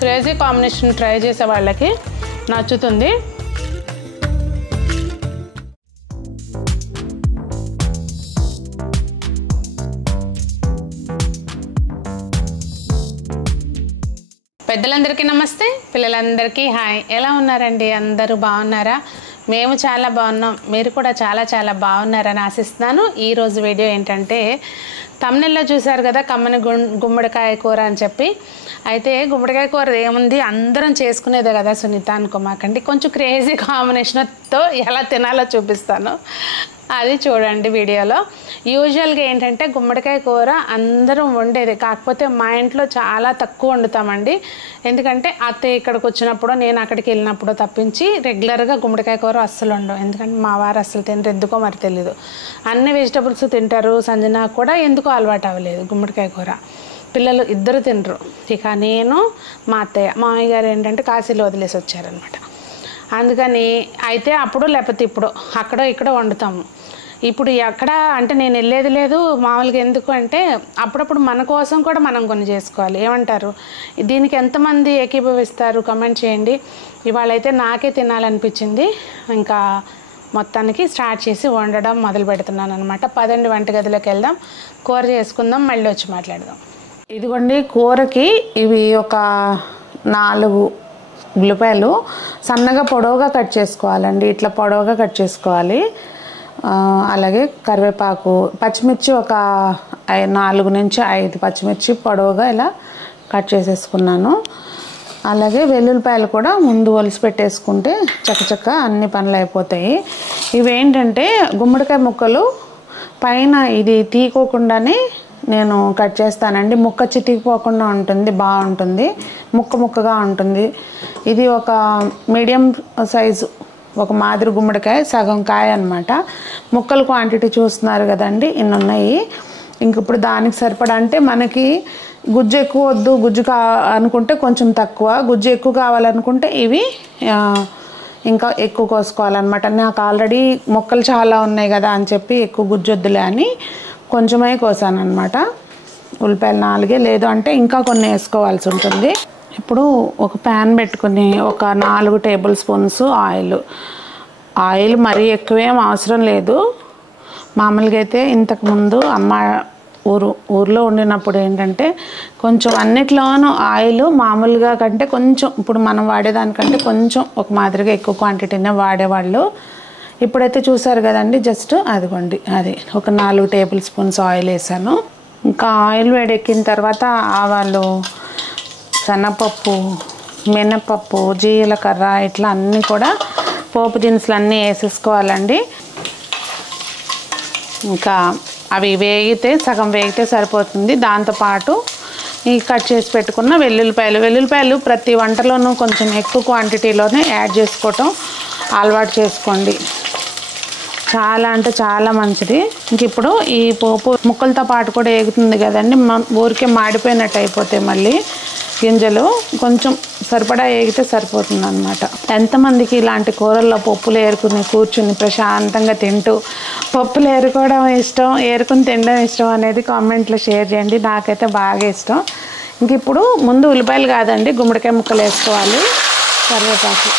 Crazy combination try చేసే వాళ్ళకి నచ్చుతుంది. పెద్దలందరికీ నమస్తే, పిల్లలందరికీ హాయ్. ఎలా ఉన్నారండి? అందరూ బాగున్నారా? మేము చాలా బాగున్నాం. మీరు కూడా చాలా చాలా బాగున్నారని ఆశిస్తున్నాను. ఈరోజు వీడియో ఏంటంటే, తమ్నెల్లో చూసారు కదా కమ్మని గుమ్మడికాయ కూర అని చెప్పి. అయితే గుమ్మడికాయ కూర ఏముంది, అందరం చేసుకునేదే కదా సునీత అనుకోమాకండి. కొంచెం క్రేజీ కాంబినేషన్తో ఎలా తినాలో చూపిస్తాను, అది చూడండి వీడియోలో. యూజువల్గా ఏంటంటే గుమ్మడికాయ కూర అందరం వండేది, కాకపోతే మా ఇంట్లో చాలా తక్కువ వండుతామండి. ఎందుకంటే అత్తయ్య ఇక్కడికి వచ్చినప్పుడు, నేను అక్కడికి వెళ్ళినప్పుడు తప్పించి రెగ్యులర్గా గుమ్మడికాయ కూర అస్సలు ఉండవు. ఎందుకంటే మా వారు అస్సలు తినరు, ఎందుకో మరి తెలీదు. అన్ని వెజిటబుల్స్ తింటారు, సంజన కూడా ఎందుకో అలవాటు అవ్వలేదు గుమ్మడికాయ కూర. పిల్లలు ఇద్దరు తినరు. ఇక నేను, మా అత్తయ్య, మామయ్య గారు ఏంటంటే కాశీలో వదిలేసి వచ్చారనమాట. అందుకని అయితే అప్పుడు లేకపోతే ఇప్పుడు అక్కడో ఇక్కడో వండుతాము. ఇప్పుడు ఎక్కడ అంటే నేను వెళ్ళేది లేదు మామూలుగా. ఎందుకు అంటే అప్పుడప్పుడు మన కోసం కూడా మనం కొన్ని చేసుకోవాలి. ఏమంటారు? దీనికి ఎంతమంది ఏకీభవిస్తారు కమెంట్ చేయండి. ఇవాళ అయితే నాకే తినాలనిపించింది. ఇంకా మొత్తానికి స్టార్ట్ చేసి వండడం మొదలు పెడుతున్నాను అనమాట. పదండి వంటగదిలోకి వెళ్దాం, కూర చేసుకుందాం, మళ్ళీ వచ్చి మాట్లాడదాం. ఇదిగోండి కూరకి ఇవి ఒక 4 ఉల్లిపాయలు సన్నగా పొడవుగా కట్ చేసుకోవాలండి. ఇట్లా పొడవుగా కట్ చేసుకోవాలి. అలాగే కరివేపాకు, పచ్చిమిర్చి ఒక 4 నుంచి 5 పచ్చిమిర్చి పొడవుగా ఇలా కట్ చేసేసుకున్నాను. అలాగే వెల్లుల్లిపాయలు కూడా ముందు ఒలిసి పెట్టేసుకుంటే చక్కచక్క అన్ని పనులు అయిపోతాయి. ఇవేంటంటే గుమ్మడికాయ ముక్కలు పైన ఇది తీయకోకుండానే నేను కట్ చేస్తానండి. ముక్క చితికిపోకుండా ఉంటుంది, బాగుంటుంది, ముక్కగా ఉంటుంది. ఇది ఒక మీడియం సైజు ఒక మాదిరి గుమ్మడికాయ, సగం కాయ అనమాట. ముక్కలు క్వాంటిటీ చూస్తున్నారు కదండి, ఇన్ని ఉన్నాయి. ఇంక ఇప్పుడు దానికి సరిపడా అంటే మనకి గుజ్జు ఎక్కువ వద్దు, గుజ్జు అనుకుంటే కొంచెం తక్కువ, గుజ్జు ఎక్కువ కావాలనుకుంటే ఇవి ఇంకా ఎక్కువ కోసుకోవాలన్నమాట. నాకు ఆల్రెడీ ముక్కలు చాలా ఉన్నాయి కదా అని చెప్పి ఎక్కువ గుజ్జు వద్దులే అని కొంచెమే కోసాను అనమాట. ఉల్లిపాయలు 4, లేదు అంటే ఇంకా కొన్ని వేసుకోవాల్సి ఉంటుంది. ఇప్పుడు ఒక ప్యాన్ పెట్టుకుని ఒక 4 టేబుల్ స్పూన్స్ ఆయిల్ మరీ ఎక్కువేం అవసరం లేదు. మామూలుగా అయితే ఇంతకుముందు అమ్మ ఊర్లో ఉండినప్పుడు ఏంటంటే కొంచెం అన్నిట్లోనూ ఆయిల్ మామూలుగా కంటే కొంచెం, ఇప్పుడు మనం వాడేదానికంటే కొంచెం ఒక మాదిరిగా ఎక్కువ క్వాంటిటీనే వాడేవాళ్ళు. ఇప్పుడైతే చూసారు కదండి, జస్ట్ అదిగోండి అది ఒక 4 టేబుల్ స్పూన్స్ ఆయిల్ వేసాను. ఇంకా ఆయిల్ వేడెక్కిన తర్వాత ఆవాలు, శనగపప్పు, మినపప్పు, జీలకర్ర ఇట్లా అన్నీ కూడా పోపు దినుసులు అన్నీ వేసేసుకోవాలండి. ఇంకా అవి సగం వేగితే సరిపోతుంది. దాంతోపాటు ఈ కట్ చేసి పెట్టుకున్న వెల్లుల్లిపాయలు ప్రతి వంటలోనూ కొంచెం ఎక్కువ క్వాంటిటీలోనే యాడ్ చేసుకోవటం అలవాటు చేసుకోండి, చాలా అంటే చాలా మంచిది. ఇంక ఇప్పుడు ఈ పోపు ముక్కలతో పాటు కూడా వేగుతుంది కదండి, ఊరికే మాడిపోయినట్టు అయిపోతాయి మళ్ళీ గింజలు. కొంచెం సరిపడా వేగితే సరిపోతుంది అనమాట. ఎంతమందికి ఇలాంటి కూరల్లో పప్పులు ఏరుకుని కూర్చుని ప్రశాంతంగా తింటూ పప్పులు ఏరుకుని తినడం ఇష్టం అనేది కామెంట్లో షేర్ చేయండి. నాకైతే బాగా ఇష్టం. ఇంక ఇప్పుడు ముందు ఉల్లిపాయలు కాదండి, గుమ్మడికాయ ముక్కలు వేసుకోవాలి, కరివేపాకు,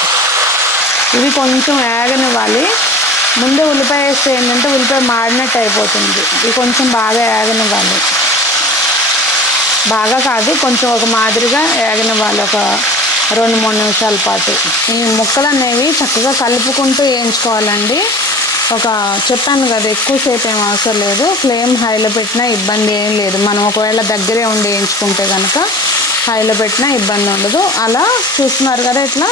ఇవి కొంచెం వేగనివ్వాలి. ముందే ఉల్లిపాయ వేస్తే ఏంటంటే ఉల్లిపాయ మాడినట్టు అయిపోతుంది. ఇది కొంచెం బాగా వేగనివ్వాలి, బాగా కాదు కొంచెం ఒక మాదిరిగా వేగనివ్వాలి, ఒక 2-3 నిమిషాల పాటు. ఈ ముక్కలు అనేవి చక్కగా కలుపుకుంటూ వేయించుకోవాలండి. చెప్పాను కదా, ఎక్కువసేపు ఏం అవసరం లేదు. ఫ్లేమ్ హైలో పెట్టినా ఇబ్బంది ఏం లేదు. మనం ఒకవేళ దగ్గరే ఉండి వేయించుకుంటే కనుక హైలో పెట్టినా ఇబ్బంది ఉండదు. అలా చూస్తున్నారు కదా, ఇట్లా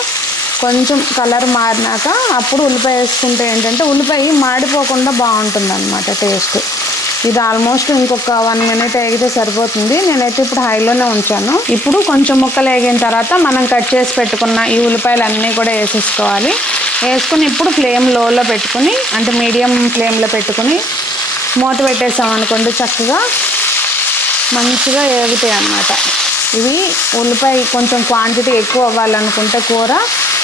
కొంచెం కలర్ మారినాక అప్పుడు ఉల్లిపాయ వేసుకుంటే ఏంటంటే ఉల్లిపాయ మాడిపోకుండా బాగుంటుంది అన్నమాట టేస్ట్. ఇది ఆల్మోస్ట్ ఇంకొక 1 మినిట్ వేగితే సరిపోతుంది. నేనైతే ఇప్పుడు హైలోనే ఉంచాను. ఇప్పుడు కొంచెం ముక్కలు వేగిన తర్వాత మనం కట్ చేసి పెట్టుకున్న ఈ ఉల్లిపాయలు అన్నీ కూడా వేసేసుకోవాలి. వేసుకుని ఇప్పుడు ఫ్లేమ్ లోలో పెట్టుకుని, అంటే మీడియం ఫ్లేమ్లో పెట్టుకుని మూత పెట్టేసామనుకోండి, చక్కగా మంచిగా వేగుతాయి అన్నమాట. ఇవి ఉల్లిపాయ కొంచెం క్వాంటిటీ ఎక్కువ అవ్వాలనుకుంటే కూర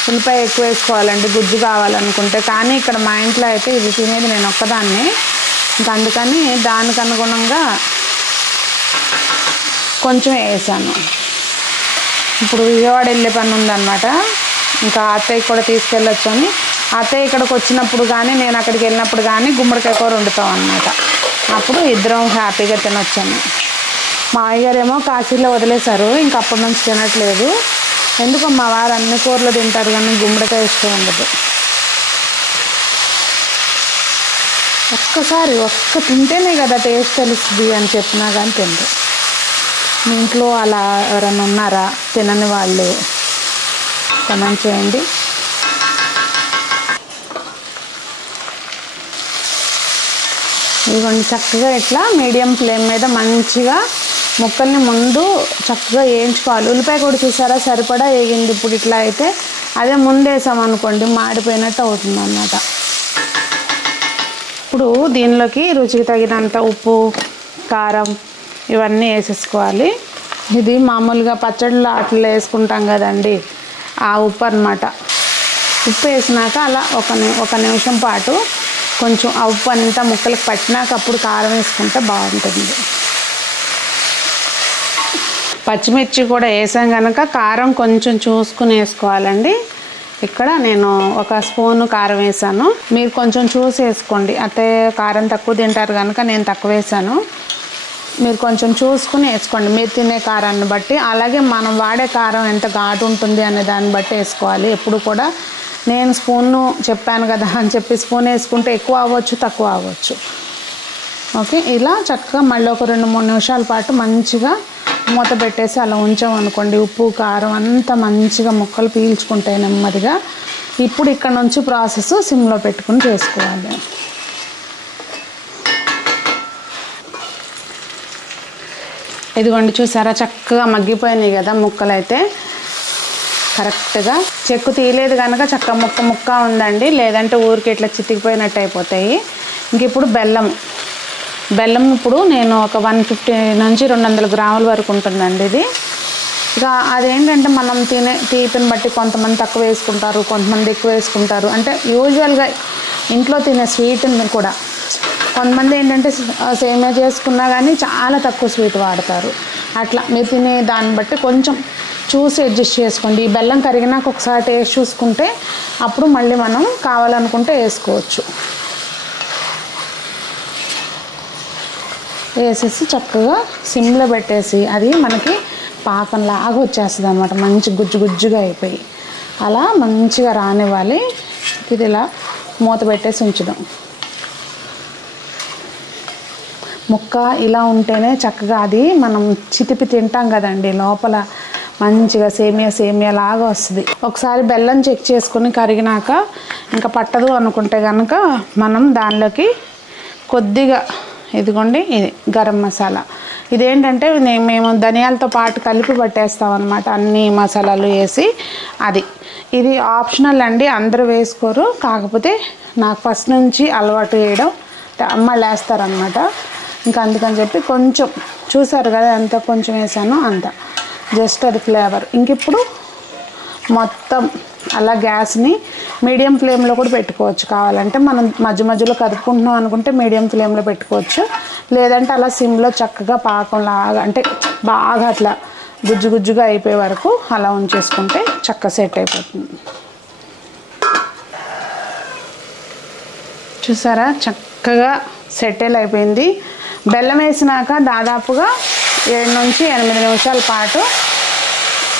ఉల్లిపాయ ఎక్కువ వేసుకోవాలండి, గుజ్జు కావాలనుకుంటే. కానీ ఇక్కడ మా ఇంట్లో అయితే ఇది తినేది నేను ఒక్కదాన్నే, ఇంకా అందుకని దానికి అనుగుణంగా కొంచెం వేసాను. ఇప్పుడు విజయవాడ వెళ్ళే పని ఉందన్నమాట. ఇంకా అత్తయ్య కూడా తీసుకెళ్ళొచ్చు అని అత్తయ్య ఇక్కడికి వచ్చినప్పుడు కానీ నేను అక్కడికి వెళ్ళినప్పుడు కానీ గుమ్మడికాయ కూర వండుతాం అన్నమాట. అప్పుడు ఇద్దరం హ్యాపీగా తినొచ్చాము. మా అయ్యగారేమో కాశీలో వదిలేశారు, ఇంకా అప్పటి నుంచి తినట్లేదు. ఎందుకో మా వారు అన్ని కూరలు తింటారు కానీ గుమ్మడికాయ ఇష్టం ఉండదు. ఒక్కసారి తింటేనే కదా టేస్ట్ తెలుస్తుంది అని చెప్పినా కానీ తింటారు. మీ ఇంట్లో అలా ఎవరైనా ఉన్నారా తినని వాళ్ళు? కమెంట్ చేయండి. ఇదిగోండి చక్కగా ఇట్లా మీడియం ఫ్లేమ్ మీద మంచిగా ముక్కల్ని ముందు చక్కగా వేయించుకోవాలి. ఉల్లిపాయ కూడా చూసారా సరిపడా వేగింది. ఇప్పుడు ఇట్లా అయితే అదే ముందు వేసామనుకోండి మాడిపోయినట్టు అవుతుంది అన్నమాట. ఇప్పుడు దీనిలోకి రుచికి తగినంత ఉప్పు, కారం ఇవన్నీ వేసేసుకోవాలి. ఇది మామూలుగా పచ్చడిలో అట్లా వేసుకుంటాం కదండి, ఆ ఉప్పు అన్నమాట. ఉప్పు వేసినాక అలా ఒక నిమిషం పాటు కొంచెం ఆ ఉప్పు అంతా ముక్కలకు పట్టినాక అప్పుడు కారం వేసుకుంటే బాగుంటుంది. పచ్చిమిర్చి కూడా వేసాం కనుక కారం కొంచెం చూసుకుని వేసుకోవాలండి. ఇక్కడ నేను 1 స్పూను కారం వేసాను. మీరు కొంచెం చూసి వేసుకోండి. అంటే కారం తక్కువ తింటారు కనుక నేను తక్కువ వేసాను. మీరు కొంచెం చూసుకుని వేసుకోండి మీరు తినే కారాన్ని బట్టి. అలాగే మనం వాడే కారం ఎంత ఘాటు ఉంటుంది అనే దాన్ని బట్టి వేసుకోవాలి. ఎప్పుడు కూడా నేను స్పూను చెప్పాను కదా అని చెప్పి స్పూన్ వేసుకుంటే ఎక్కువ అవ్వచ్చు, తక్కువ అవ్వచ్చు. ఓకే, ఇలా చక్కగా మళ్ళీ ఒక 2-3 నిమిషాల పాటు మంచిగా మూత పెట్టేసి అలా ఉంచామనుకోండి. ఉప్పు కారం అంతా మంచిగా ముక్కలు పీల్చుకుంటాయి నెమ్మదిగా. ఇప్పుడు ఇక్కడ నుంచి ప్రాసెస్ సిమ్లో పెట్టుకుని చేసుకోవాలి. ఇదిగోండి చూసారా చక్కగా మగ్గిపోయినాయి కదా ముక్కలు. అయితే కరెక్ట్గా చెక్కు తీయలేదు కనుక చక్క ముక్క ఉందండి, లేదంటే ఊరికి ఇట్లా చితికిపోయినట్టు అయిపోతాయి. ఇంక ఇప్పుడు బెల్లం ఇప్పుడు నేను ఒక 150 నుంచి 200 గ్రాముల వరకు ఉంటుందండి ఇది. ఇక అదేంటంటే మనం తినే తీపిని బట్టి కొంతమంది తక్కువ వేసుకుంటారు, కొంతమంది ఎక్కువ వేసుకుంటారు. అంటే యూజువల్గా ఇంట్లో తినే స్వీట్ని కూడా కొంతమంది ఏంటంటే సేమియా చేసుకున్నా కానీ చాలా తక్కువ స్వీట్ వాడతారు. అట్లా మీరు తినే దాన్ని బట్టి కొంచెం చూసి అడ్జస్ట్ చేసుకోండి. ఈ బెల్లం కరిగినాక ఒకసారి టేస్ట్ చూసుకుంటే అప్పుడు మళ్ళీ మనం కావాలనుకుంటే వేసుకోవచ్చు. వేసేసి చక్కగా సిమ్లో పెట్టేసి అది మనకి పాకంలాగా వచ్చేస్తుంది అన్నమాట. మంచి గుజ్జుగా అయిపోయి అలా మంచిగా రానివ్వాలి. ఇది ఇలా మూత పెట్టేసి ఉంచుదాం. ముక్క ఇలా ఉంటేనే చక్కగా అది మనం చితిపి తింటాం కదండి, లోపల మంచిగా సేమియా లాగా వస్తుంది. ఒకసారి బెల్లం చెక్ చేసుకుని కరిగినాక ఇంకా పట్టదు అనుకుంటే కనుక మనం దానిలోకి కొద్దిగా ఇదిగోండి ఇది గరం మసాలా. ఇదేంటంటే మేము ధనియాలతో పాటు కలిపి పట్టేస్తాం అన్నమాట, అన్ని మసాలాలు వేసి. ఇది ఆప్షనల్ అండి, అందరూ వేసుకోరు. కాకపోతే నాకు ఫస్ట్ నుంచి అలవాటు చేయడం, అమ్మాళ్ళు వేస్తారనమాట. ఇంకా అందుకని చెప్పి కొంచెం చూసారు కదా ఎంత కొంచెం వేసానో అంత, జస్ట్ అది ఫ్లేవర్. ఇంక ఇప్పుడు మొత్తం అలా గ్యాస్ని మీడియం ఫ్లేమ్లో కూడా పెట్టుకోవచ్చు. కావాలంటే మనం మధ్యలో కదుపుకుంటున్నాం అనుకుంటే మీడియం ఫ్లేమ్లో పెట్టుకోవచ్చు. లేదంటే అలా సిమ్లో చక్కగా పాకంలాగా అంటే బాగా అట్లా గుజ్జుగా అయిపోయే వరకు అలా ఉంచేసుకుంటే చక్కగా సెట్ అయిపోతుంది. చూసారా చక్కగా సెటిల్ అయిపోయింది. బెల్లం వేసినాక దాదాపుగా 7 నుంచి 8 నిమిషాల పాటు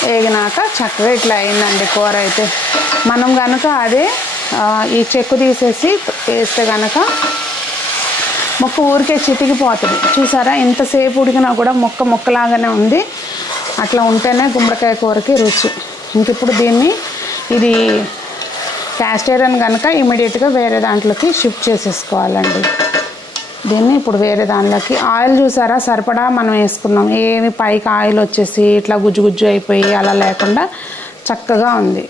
వేగినాక చక్కగా ఇట్లా అయిందండి కూర. అయితే మనం కనుక అదే ఈ చెక్కు తీసేసి వేస్తే కనుక ముక్క ఊరికే చితికిపోతుంది. చూసారా ఇంతసేపు ఉడికినా కూడా ముక్కలాగానే ఉంది. అట్లా ఉంటేనే గుమ్మడికాయ కూరకి రుచి. ఇంక ఇప్పుడు ఇది క్యాస్ట్ ఐరన్ కనుక ఇమీడియట్గా వేరే దాంట్లోకి షిఫ్ట్ చేసేసుకోవాలండి. దీన్ని ఇప్పుడు వేరే దానిలోకి ఆయిల్ చూసారా సరిపడా మనం వేసుకున్నాం. ఏమి పైకి ఆయిల్ వచ్చేసి ఇట్లా గుజ్జు అయిపోయి అలా లేకుండా చక్కగా ఉంది.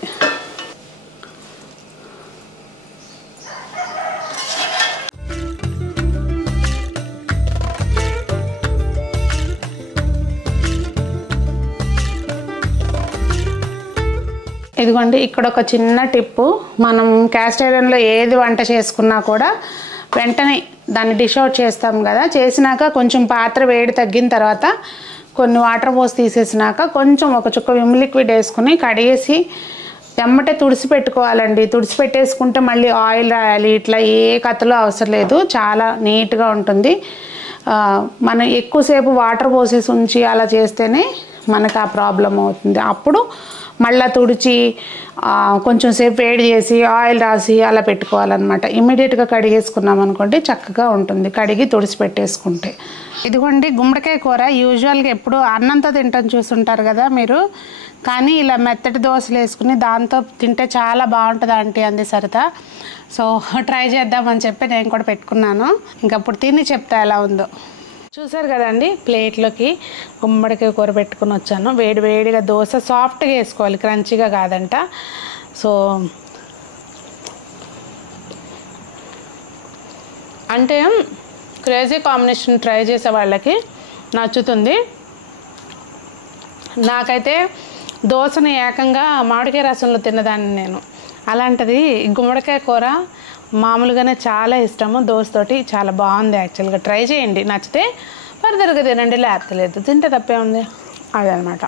ఇదిగోండి ఇక్కడ ఒక చిన్న టిప్పు, మనం క్యాస్ట్ ఐరన్లో ఏది వంట చేసుకున్నా కూడా వెంటనే దాన్ని డిష్ అవుట్ చేస్తాం కదా, చేసినాక కొంచెం పాత్ర వేడి తగ్గిన తర్వాత కొన్ని వాటర్ పోసి తీసేసినాక కొంచెం ఒక చుక్క విమ్ లిక్విడ్ వేసుకుని కడిగేసి ఎమ్మటే తుడిసి పెట్టుకోవాలండి. తుడిసి పెట్టేసుకుంటే మళ్ళీ ఆయిల్ రాయాలి ఇట్లా ఏ కథలో అవసరం లేదు, చాలా నీట్గా ఉంటుంది. మనం ఎక్కువసేపు వాటర్ పోసేసి ఉంచి అలా చేస్తేనే మనకు ఆ ప్రాబ్లం అవుతుంది. అప్పుడు మళ్ళీ తుడిచి కొంచెం సేపు వేడి చేసి ఆయిల్ రాసి అలా పెట్టుకోవాలన్నమాట. ఇమ్మీడియట్గా కడిగేసుకున్నాం అనుకోండి చక్కగా ఉంటుంది, కడిగి తుడిసి పెట్టేసుకుంటే. ఇదిగోండి గుమ్మడికాయ కూర యూజువల్గా ఎప్పుడు అన్నంతో తింటాం చూస్తుంటారు కదా మీరు, కానీ ఇలా మెత్తటి దోశలు వేసుకుని దాంతో తింటే చాలా బాగుంటుంది ఆంటీ అంది సరిత. సో ట్రై చేద్దామని చెప్పి నేను కూడా పెట్టుకున్నాను. ఇంకప్పుడు తిని చెప్తా ఎలా ఉందో. చూసారు కదండి, ప్లేట్లోకి గుమ్మడికాయ కూర పెట్టుకుని వచ్చాను. వేడి వేడిగా దోశ సాఫ్ట్గా వేసుకోవాలి, క్రంచీగా కాదంట. సో అంటే క్రేజీ కాంబినేషన్ ట్రై చేసే వాళ్ళకి నచ్చుతుంది. నాకైతే దోశని ఏకంగా మామిడికాయ రసంలో తిన్నదాన్ని నేను. అలాంటిది గుమ్మడికాయ కూర మామూలుగానే చాలా ఇష్టము, దోశతోటి చాలా బాగుంది. యాక్చువల్గా ట్రై చేయండి, నచ్చితే ఫర్దర్గా తినండి, లేకపోలేదు తింటే తప్పే ఉంది. అదనమాట.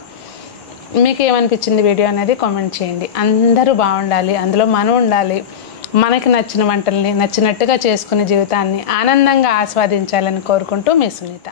మీకు ఏమనిపించింది వీడియో అనేది కామెంట్ చేయండి. అందరూ బాగుండాలి, అందులో మనం ఉండాలి. మనకి నచ్చిన వంటల్ని నచ్చినట్టుగా చేసుకునే జీవితాన్ని ఆనందంగా ఆస్వాదించాలని కోరుకుంటూ మీ సునీత.